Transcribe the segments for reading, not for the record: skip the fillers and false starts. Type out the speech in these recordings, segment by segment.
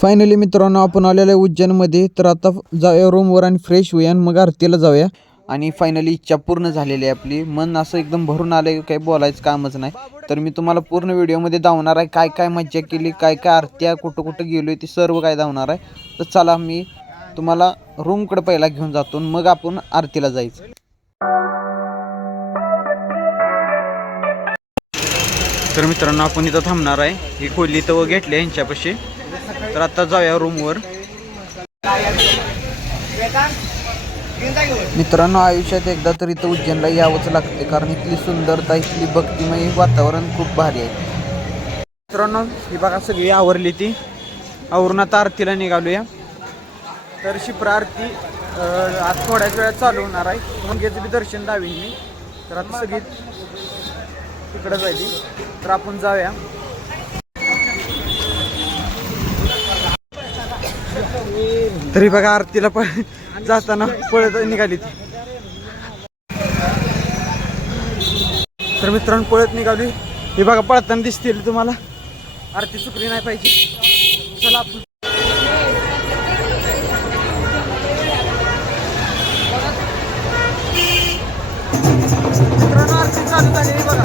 Finally मित्रांनो आपण आलेलो आहे उज्जैनमध्ये. तर आता जाऊया रूमवर आणि फ्रेश होऊया मग आरतीला जाऊया. आणि फायनली इच्छा पूर्ण झालेली आहे आपली. मन असं एकदम भरून आलं, काही बोलायचं कामच नाही. तर मी तुम्हाला पूर्ण व्हिडिओमध्ये दावणार आहे काय काय मज्जा केली, काय काय आरत्या, कुठं कुठं गेलो आहे ते सर्व काय दावणार आहे. तर चला मी तुम्हाला रूमकडे पहिला घेऊन जातो, मग आपण आरतीला जायचं. तर मित्रांनो आपण इथं थांबणार आहे. ही खोली तर घेतली आहे यांच्यापाशी. तर आता जाऊया रूमवर. मित्रांनो आयुष्यात एकदा तर इथं उज्जैनला यावंच लागते, कारण इथली सुंदरता, इथली भक्तिमय वातावरण खूप भारी आहे. मित्रांनो ही बघा सगळी आवरली, ती आवरून आता आरतीला निघालूया. तर शिप्रा आरती आज थोड्याच वेळात चालू होणार आहे. मंगेचं बी दर्शन द्यावी मी. तर आता सगळी तिकडं जायची, तर आपण जाऊया. तरी बघा आरतीला जाताना पळत निघाली ती. तर मित्रांनो पळत निघाली, हे बघा पळताना दिसतील तुम्हाला. आरती चुकली नाही पाहिजे. चला आपण मित्रांनो आरती चालू झाली बघा.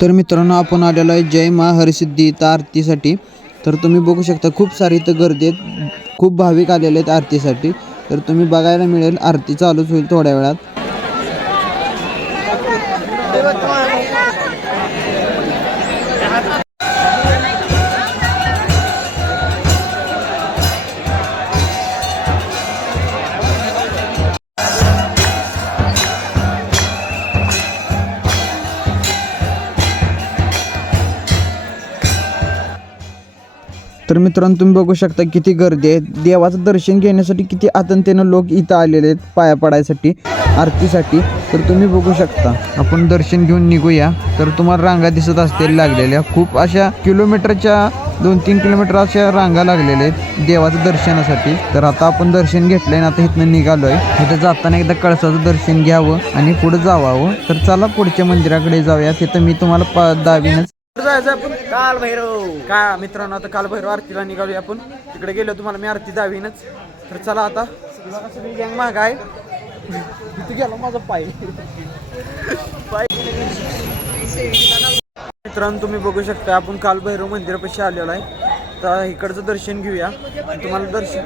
तर मित्रांनो आपण आलेलो आहे जय मा हरसिद्धी इथं आरतीसाठी. तर तुम्ही बघू शकता खूप सारी इथं गर्दी आहेत, खूप भाविक आलेले आहेत आरतीसाठी. तर तुम्ही बघायला मिळेल आरती चालूच होईल थोड्या वेळात. तर तर मित्रांनो तुम्ही बघू शकता किती गर्दी आहे. देवाचं दर्शन घेण्यासाठी किती आतंतेनं लोक इथं आलेले आहेत पाया पडायसाठी, आरतीसाठी. तर तुम्ही बघू शकता. आपण दर्शन घेऊन निघूया. तर तुम्हाला रांगा दिसत असतील लागलेल्या, खूप अशा किलोमीटरच्या 2-3 किलोमीटर अशा रांगा लागलेल्या आहेत देवाचं दर्शनासाठी. तर आता आपण दर्शन घेतलंय आणि आता इथनं निघालो आहे. इथं जाताना एकदा कळसाचं दर्शन घ्यावं आणि पुढे जावावं. तर चला पुढच्या मंदिराकडे जाऊया. तिथं मी तुम्हाला दावीनच जायचं आपण कालभैरव. का मित्रांनो आता कालभैरव आरतीला निघालोय आपण. तिकडे गेलो तुम्हाला मी आरती दावीनच. तर चला आता सगळी गँग माग आहे. तिथे गेला माझा पाय. मित्रांनो तुम्ही बघू शकता आपण कालभैरव मंदिरापाशी आलेलो आहे. तर इकडचं दर्शन घेऊया. तुम्हाला दर्शन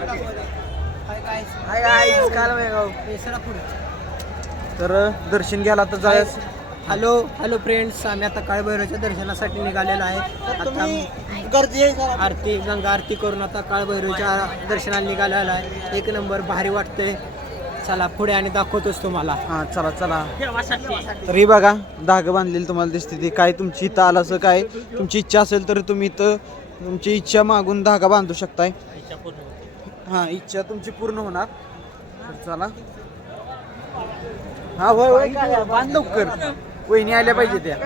तर दर्शन घ्यायला आता जायचं. हॅलो फ्रेंड्स, आम्ही आता काळभैरवच्या दर्शनासाठी निघालेलो आहे. आता गर्दी आरती गंगा आरती करून आता काळभैरवच्या दर्शनाला निघालेलो आहे. एक नंबर भारी वाटते. चला पुढे आणि दाखवतोच तुम्हाला. हां चला चला. तर ही बघा धागं बांधलेली तुम्हाला दिसते. ती काय तुमची इथं आलं असं काय तुमची इच्छा असेल तर तुम्ही इथं तुमची इच्छा मागून धागा बांधू शकताय. हां इच्छा तुमची पूर्ण होणार. तर चला. हा होय काय बांध लवकर. वहिनी आल्या पाहिजे त्या.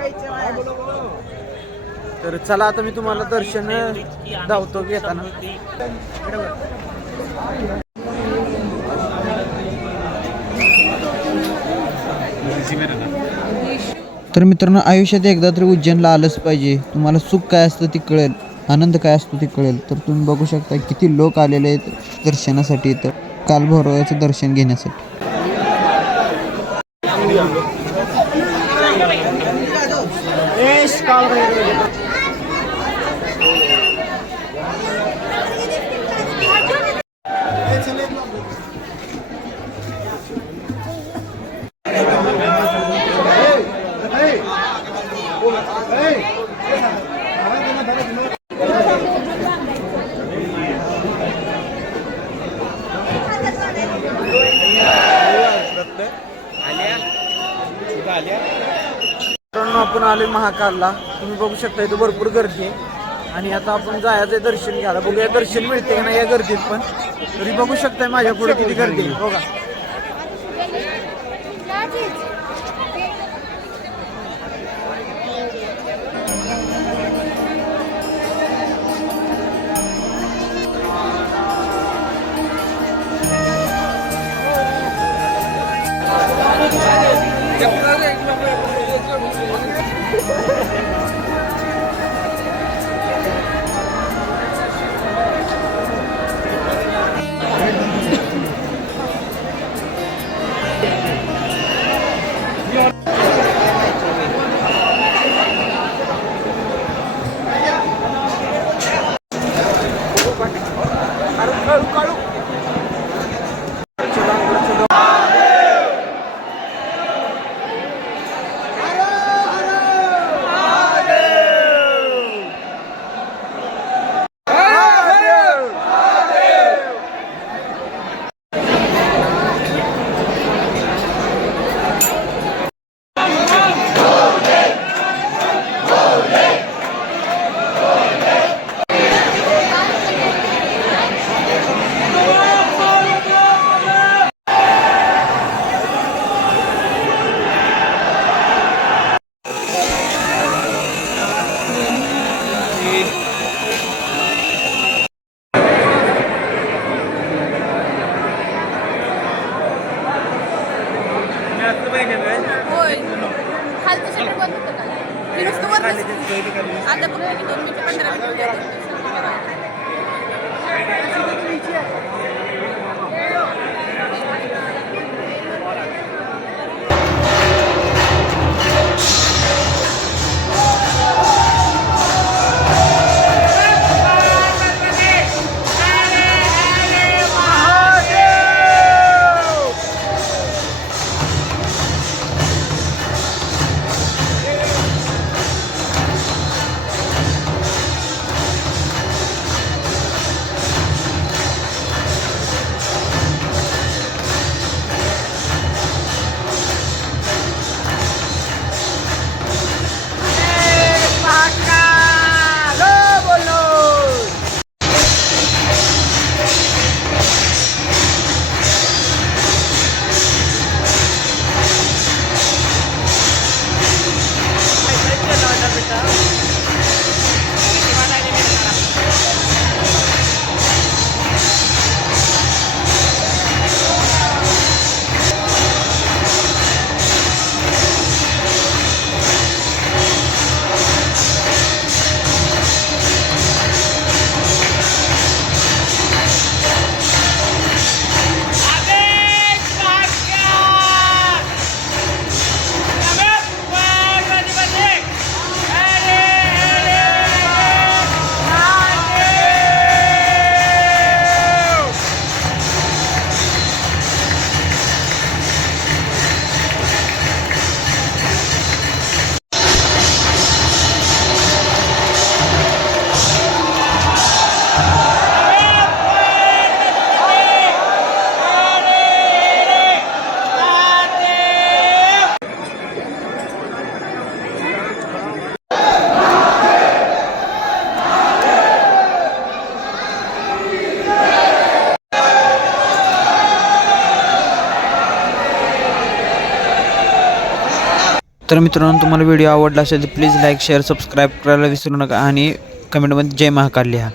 तर चला आता मी तुम्हाला दर्शन धावतो घेताना. तर मित्रांनो आयुष्यात एकदा तरी उज्जैनला आलंच पाहिजे. तुम्हाला सुख काय असतं ते कळेल, आनंद काय असतो ते कळेल. तर तुम्ही बघू शकता किती लोक आलेले आहेत दर्शनासाठी इथं कालभैरवाचं दर्शन घेण्यासाठी. आपण आलोय महाकालला. तुम्ही बघू शकता इथं भरपूर गर्दी आहे आणि आता आपण जायचं दर्शन घ्यायला. बघूया दर्शन मिळते का नाही या गर्दीत पण. तरी बघू शकताय माझ्या पुढे किती गर्दी आहे बघा. आता फक्त 2 मिनिटं 15 मिनिटं तर मित्रांनो तुम्हाला व्हिडिओ आवडला असेल तर प्लीज लाईक शेअर सबस्क्राईब करायला विसरू नका आणि कमेंटमध्ये जय महाकाल लिहा.